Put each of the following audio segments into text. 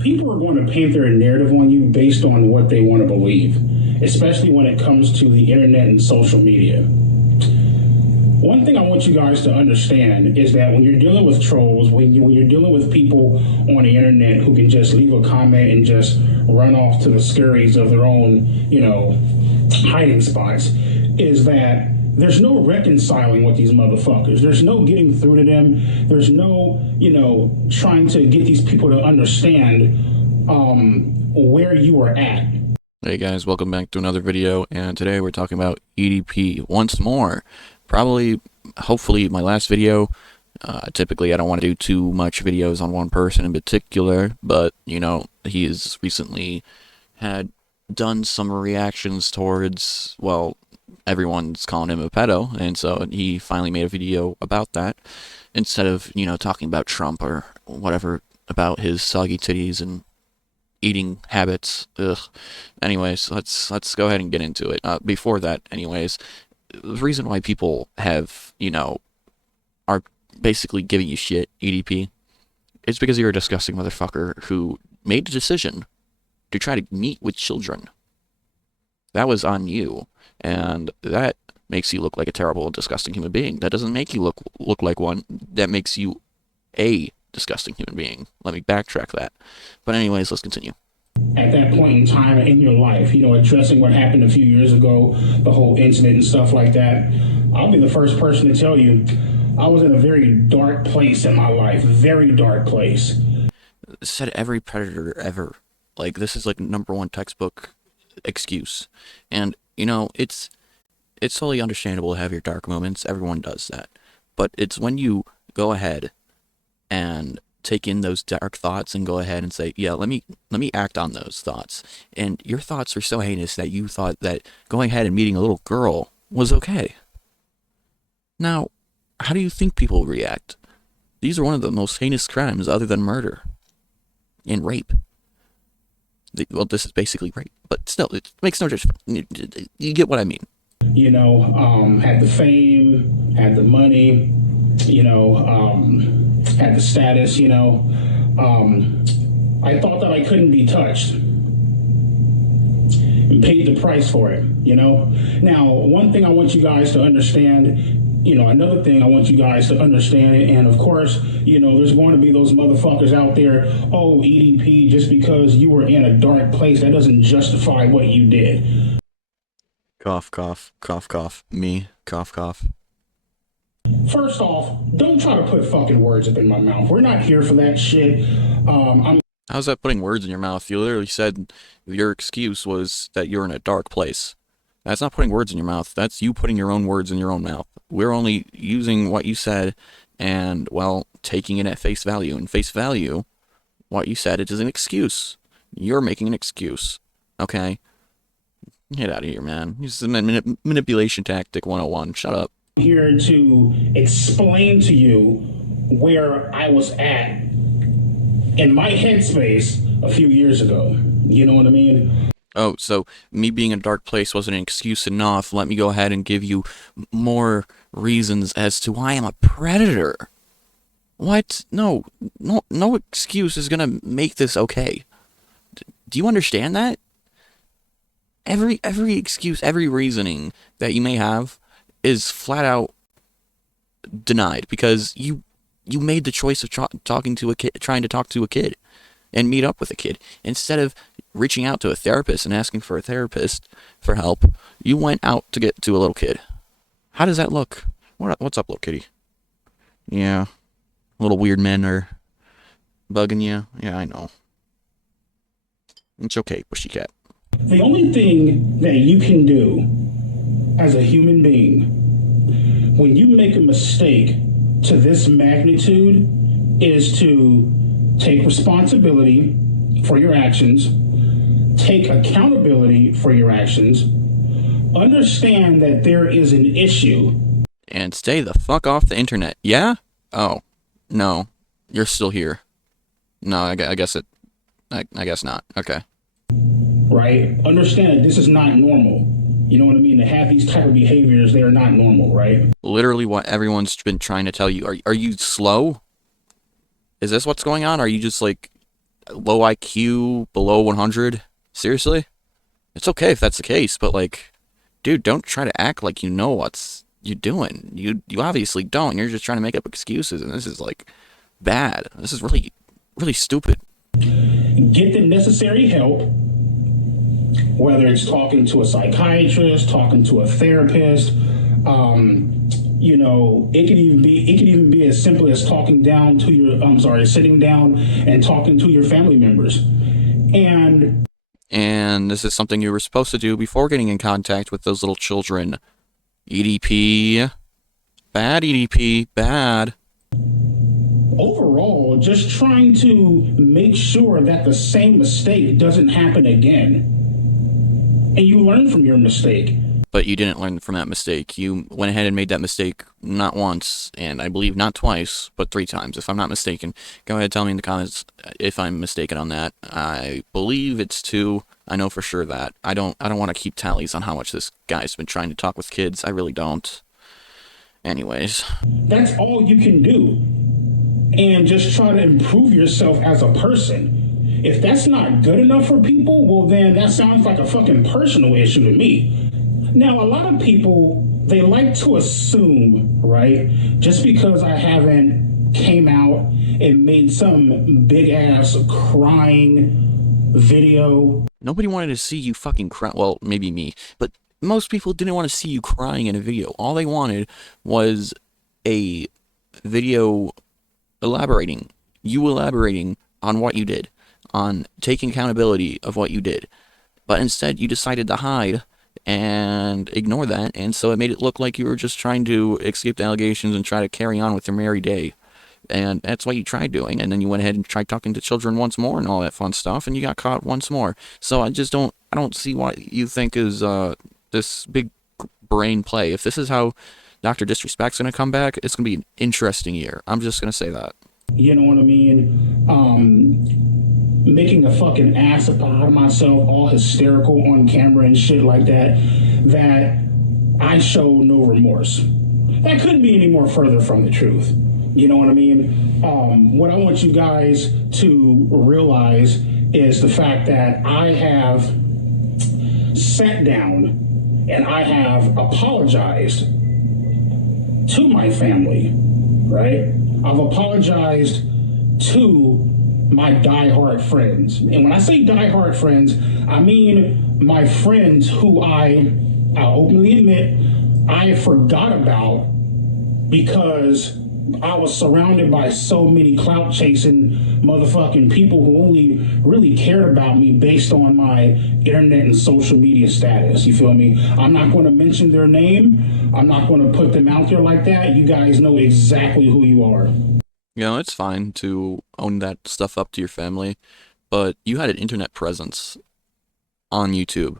People are going to paint their narrative on you based on what they want to believe, especially when it comes to the internet and social media. One thing I want you guys to understand is that when you're dealing with trolls, when you're dealing with people on the internet who can just leave a comment and just run off to the scurries of their own, hiding spots, is that there's no reconciling with these motherfuckers. There's no getting through to them. There's no, trying to get these people to understand where you are at. Hey guys, welcome back to another video, and today we're talking about EDP once more. Probably, hopefully, my last video. Typically, I don't want to do too much videos on one person in particular, but, he has recently had done some reactions towards, well, everyone's calling him a pedo, and so he finally made a video about that, instead of, talking about Trump or whatever, about his soggy titties and eating habits. Ugh. Anyways, let's go ahead and get into it. Before that, anyways, the reason why people have, are basically giving you shit, EDP, is because you're a disgusting motherfucker who made a decision to try to meet with children. That was on you, and that makes you look like a terrible, disgusting human being. That doesn't make you look like one. That makes you a disgusting human being. Let me backtrack that. But anyways, let's continue. At that point in time in your life, addressing what happened a few years ago, the whole incident and stuff like that, I'll be the first person to tell you I was in a very dark place in my life. Very dark place. Said every predator ever. Like, this is like #1 textbook excuse. And, it's totally understandable to have your dark moments. Everyone does that. But it's when you go ahead and take in those dark thoughts and go ahead and say, yeah, let me act on those thoughts. And your thoughts are so heinous that you thought that going ahead and meeting a little girl was okay. Now, how do you think people react? These are one of the most heinous crimes other than murder and rape. Well, this is basically rape, but still, it makes no difference. You get what I mean. Had the fame, had the money, had the status, I thought that I couldn't be touched and paid the price for it, Now, one thing I want you guys to understand, another thing I want you guys to understand, and of course, there's going to be those motherfuckers out there, oh, EDP, just because you were in a dark place, that doesn't justify what you did. Cough, cough, cough, cough. Me, cough, cough. First off, don't try to put fucking words up in my mouth. We're not here for that shit. How's that putting words in your mouth? You literally said your excuse was that you're in a dark place. That's not putting words in your mouth. That's you putting your own words in your own mouth. We're only using what you said and, well, taking it at face value. And face value, what you said, it is an excuse. You're making an excuse. Okay? Get out of here, man. This is manipulation tactic 101. Shut up. I'm here to explain to you where I was at in my headspace a few years ago. You know what I mean? Oh, so me being in a dark place wasn't an excuse enough. Let me go ahead and give you more reasons as to why I'm a predator. What? No excuse is gonna make this okay. Do you understand that? Every excuse, every reasoning that you may have is flat out denied because you made the choice of talking to a kid, trying to talk to a kid and meet up with a kid. Instead of reaching out to a therapist and asking for a therapist for help, you went out to get to a little kid. How does that look? What's up, little kitty? Yeah, little weird men are bugging you. Yeah, I know. It's okay, pussycat. The only thing that you can do as a human being when you make a mistake to this magnitude is to take responsibility for your actions, take accountability for your actions, understand that there is an issue, and stay the fuck off the internet. Yeah? Oh, no, you're still here. No, I guess not. Okay. Right? Understand that this is not normal. You know what I mean? To have these type of behaviors, they are not normal, right? Literally what everyone's been trying to tell you. Are you slow? Is this what's going on? Are you just like low IQ, below 100. Seriously? It's okay if that's the case, but like, dude, don't try to act like you know what's you're doing. You obviously don't. You're just trying to make up excuses, and this is like bad. This is really, really stupid. Get the necessary help, whether it's talking to a psychiatrist, talking to a therapist. You know, it could even be as simple as talking down to your sitting down and talking to your family members. And this is something you were supposed to do before getting in contact with those little children. EDP. Bad EDP. Bad. Overall, just trying to make sure that the same mistake doesn't happen again. And you learn from your mistake. But you didn't learn from that mistake. You went ahead and made that mistake not once, and I believe not twice, but 3 times, if I'm not mistaken. Go ahead and tell me in the comments if I'm mistaken on that. I believe it's 2. I know for sure that. I don't want to keep tallies on how much this guy's been trying to talk with kids. I really don't. Anyways. That's all you can do. And just try to improve yourself as a person. If that's not good enough for people, well then that sounds like a fucking personal issue to me. Now, a lot of people, they like to assume, right, just because I haven't came out and made some big-ass crying video. Nobody wanted to see you fucking cry. Well, maybe me. But most people didn't want to see you crying in a video. All they wanted was a video elaborating on what you did, on taking accountability of what you did. But instead, you decided to hide and ignore that, and so it made it look like you were just trying to escape the allegations and try to carry on with your merry day. And that's what you tried doing, and then you went ahead and tried talking to children once more and all that fun stuff, and you got caught once more. So I don't see what you think is this big brain play. If this is how Dr. Disrespect's gonna come back, it's gonna be an interesting year. I'm just gonna say that. You know what I mean? Making a fucking ass out of myself, all hysterical on camera and shit like that, that I show no remorse. That couldn't be any more further from the truth. You know what I mean? What I want you guys to realize is the fact that I have sat down and I have apologized to my family, right? I've apologized to my diehard friends. And when I say diehard friends, I mean my friends who I'll openly admit I forgot about because I was surrounded by so many clout chasing motherfucking people who only really cared about me based on my internet and social media status. You feel me? I'm not going to mention their name. I'm not going to put them out there like that. You guys know exactly who you are. You know, it's fine to own that stuff up to your family, but you had an internet presence on YouTube,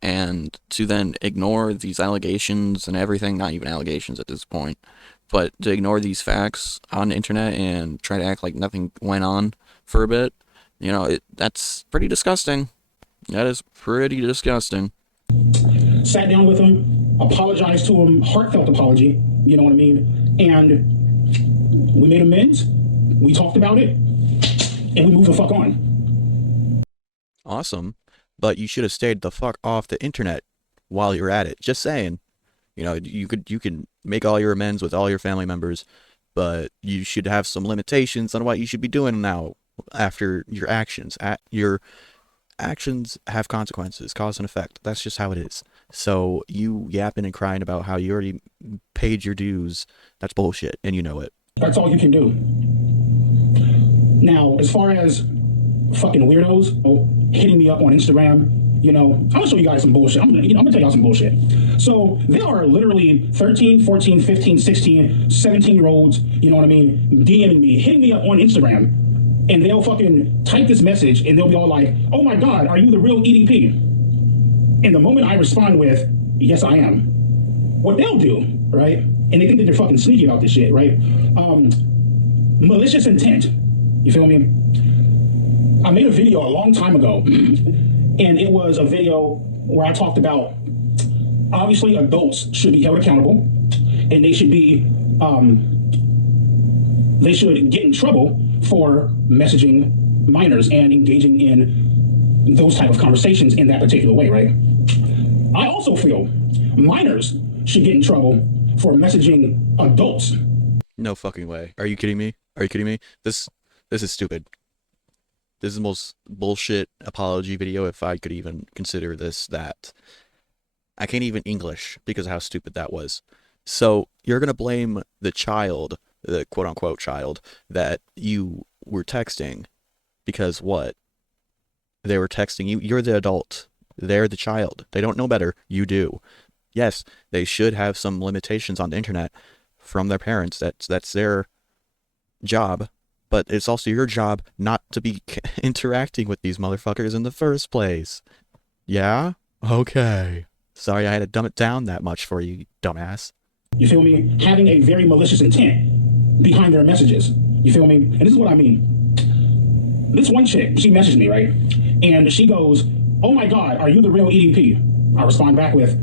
and to then ignore these allegations and everything, not even allegations at this point, but to ignore these facts on the internet and try to act like nothing went on for a bit, you know, that's pretty disgusting. That is pretty disgusting. Sat down with him, apologized to him, heartfelt apology, you know what I mean? And we made amends, we talked about it, and we moved the fuck on. Awesome. But you should have stayed the fuck off the internet while you're at it. Just saying. You know, you can make all your amends with all your family members, but you should have some limitations on what you should be doing now after your actions. Your actions have consequences, cause and effect. That's just how it is. So you yapping and crying about how you already paid your dues, that's bullshit, and you know it. That's all you can do. Now, as far as fucking weirdos hitting me up on Instagram, you know, I'm gonna show you guys some bullshit. I'm gonna tell y'all some bullshit. So there are literally 13, 14, 15, 16, 17-year-olds, you know what I mean, DMing me, hitting me up on Instagram, and they'll fucking type this message and they'll be all like, oh my God, are you the real EDP? And the moment I respond with, yes, I am, what they'll do, right? And they think that they're fucking sneaky about this shit, right? Malicious intent. You feel me? I made a video a long time ago, and it was a video where I talked about, obviously, adults should be held accountable, and they should get in trouble for messaging minors and engaging in those type of conversations in that particular way, right? I also feel minors should get in trouble for messaging adults. No fucking way. Are you kidding me? Are you kidding me? This is stupid. This is the most bullshit apology video, if I could even consider this that. I can't even English because of how stupid that was. So you're gonna blame the child, the quote-unquote child, that you were texting because what? They were texting you. You're the adult. They're the child. They don't know better. You do. Yes, they should have some limitations on the internet from their parents. That's their job. But it's also your job not to be interacting with these motherfuckers in the first place. Yeah? Okay. Sorry I had to dumb it down that much for you, dumbass. You feel me? Having a very malicious intent behind their messages. You feel me? And this is what I mean. This one chick, she messaged me, right? And she goes, "Oh my God, are you the real EDP?" I respond back with,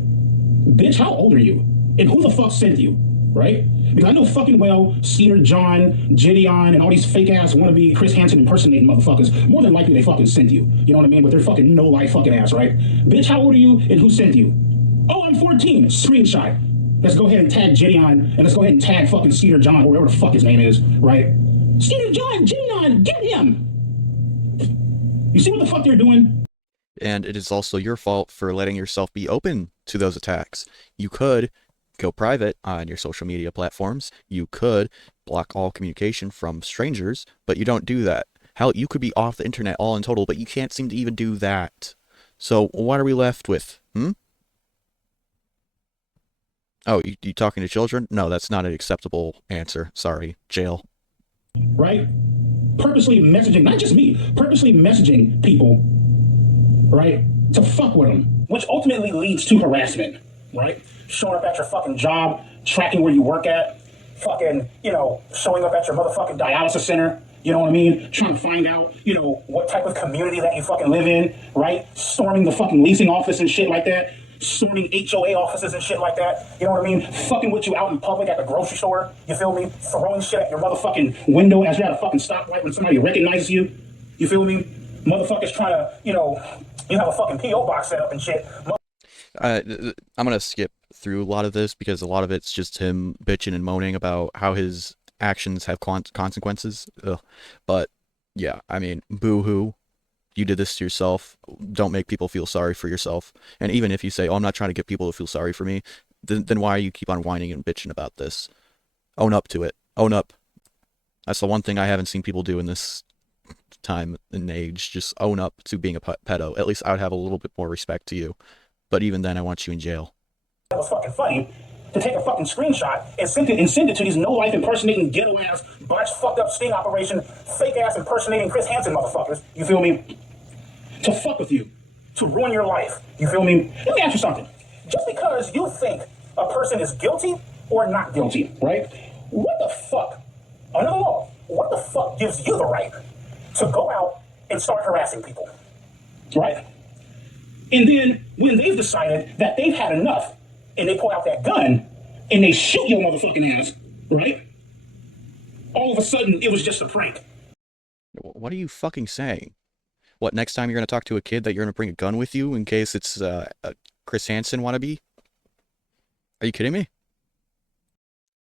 "Bitch, how old are you? And who the fuck sent you?" Right? Because I know fucking well Skeeter John, Gideon, and all these fake ass wannabe Chris Hansen impersonating motherfuckers, more than likely they fucking sent you. You know what I mean? With their fucking no life fucking ass, right? Bitch, how old are you and who sent you? "Oh, I'm 14. Screenshot. Let's go ahead and tag Gideon, and let's go ahead and tag fucking Skeeter John, or whatever the fuck his name is, right? Skeeter John, Gideon, get him! You see what the fuck they're doing? And it is also your fault for letting yourself be open to those attacks. You could go private on your social media platforms. You could block all communication from strangers, but you don't do that. Hell, you could be off the internet all in total, but you can't seem to even do that. So what are we left with? Oh, you talking to children? No, that's not an acceptable answer. Sorry. Jail. Right? Purposely messaging, not just me, purposely messaging people, right, to fuck with them, which ultimately leads to harassment, right? Showing up at your fucking job, tracking where you work at, fucking, showing up at your motherfucking dialysis center, you know what I mean? Trying to find out, what type of community that you fucking live in, right? Storming the fucking leasing office and shit like that. Storming HOA offices and shit like that. You know what I mean? Fucking with you out in public at the grocery store. You feel me? Throwing shit at your motherfucking window as you're at a fucking stoplight when somebody recognizes you. You feel me? Motherfuckers trying to, you have a fucking P.O. box set up and shit. I'm gonna skip through a lot of this because a lot of it's just him bitching and moaning about how his actions have consequences. Ugh. But yeah, I mean, boo-hoo. You did this to yourself. Don't make people feel sorry for yourself. And even if you say, "Oh, I'm not trying to get people to feel sorry for me," then why you keep on whining and bitching about this? Own up to it. Own up. That's the one thing I haven't seen people do in this time and age. Just own up to being a pedo. At least I would have a little bit more respect to you. But even then, I want you in jail. That was fucking funny to take a fucking screenshot and send it to these no-life impersonating ghetto-ass, botched, fucked-up sting operation, fake-ass impersonating Chris Hansen motherfuckers. You feel me? To fuck with you. To ruin your life. You feel me? Let me ask you something. Just because you think a person is guilty or not guilty, right? What the fuck, under the law, what the fuck gives you the right to go out and start harassing people? Right? And then when they've decided that they've had enough and they pull out that gun and they shoot your motherfucking ass, right? All of a sudden, it was just a prank. What are you fucking saying? What, next time you're going to talk to a kid that you're going to bring a gun with you in case it's a Chris Hansen wannabe? Are you kidding me?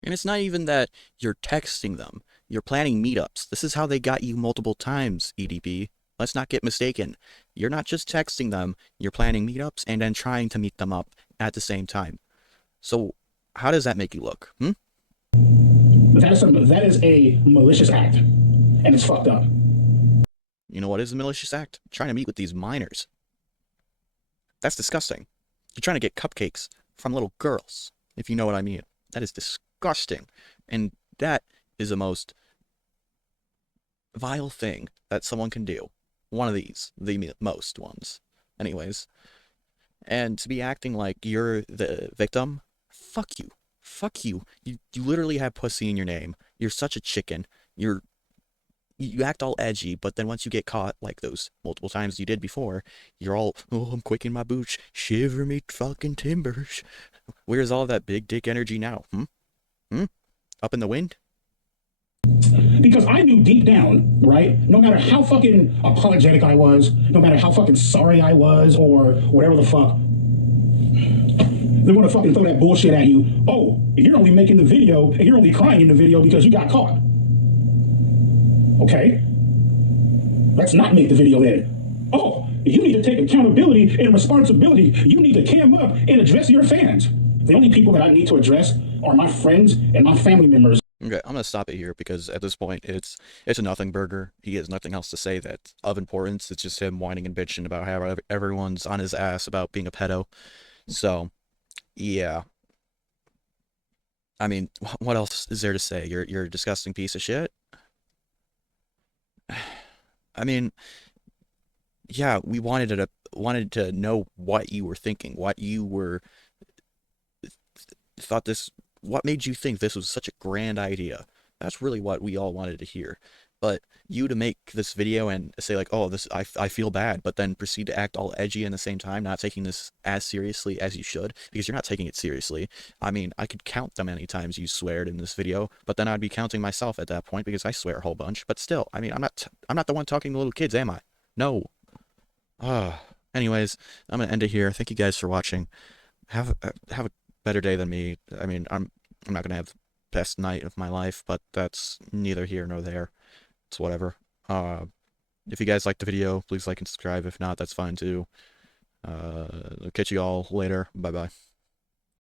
And it's not even that you're texting them. You're planning meetups. This is how they got you multiple times, EDP. Let's not get mistaken. You're not just texting them. You're planning meetups and then trying to meet them up at the same time. So how does that make you look? That is a malicious act. And it's fucked up. You know what is a malicious act? Trying to meet with these minors. That's disgusting. You're trying to get cupcakes from little girls, if you know what I mean. That is disgusting. And that is the most vile thing that someone can do. One of these, the most ones. Anyways. And to be acting like you're the victim, fuck you. Fuck you. You literally have pussy in your name. You're such a chicken. You act all edgy, but then once you get caught, like those multiple times you did before, you're all, "Oh, I'm quick in my boots, shiver me fucking timbers." Where's all that big dick energy now, Up in the wind? Because I knew deep down, right, no matter how fucking apologetic I was, no matter how fucking sorry I was, or whatever the fuck, they're gonna fucking throw that bullshit at you. Oh, you're only making the video, and you're only crying in the video because you got caught. Okay? Let's not make the video then. Oh, you need to take accountability and responsibility. You need to cam up and address your fans. The only people that I need to address are my friends and my family members. Okay, I'm gonna stop it here because at this point it's a nothing burger. He has nothing else to say that's of importance. It's just him whining and bitching about how everyone's on his ass about being a pedo. So, yeah. I mean, what else is there to say? You're a disgusting piece of shit. I mean, yeah, we wanted to know what you were thinking, what you were thought this, what made you think this was such a grand idea. That's really what we all wanted to hear. But you to make this video and say like, oh, this I feel bad, but then proceed to act all edgy in the same time, not taking this as seriously as you should, because you're not taking it seriously. I mean, I could count the many times you sweared in this video, but then I'd be counting myself at that point because I swear a whole bunch. But still, I mean, I'm not the one talking to little kids, am I? No. Anyways, I'm gonna end it here. Thank you guys for watching. Have a better day than me. I mean, I'm not gonna have the best night of my life, but that's neither here nor there. It's whatever. If you guys liked the video, please like and subscribe. If not, that's fine too. I'll catch you all later. Bye bye.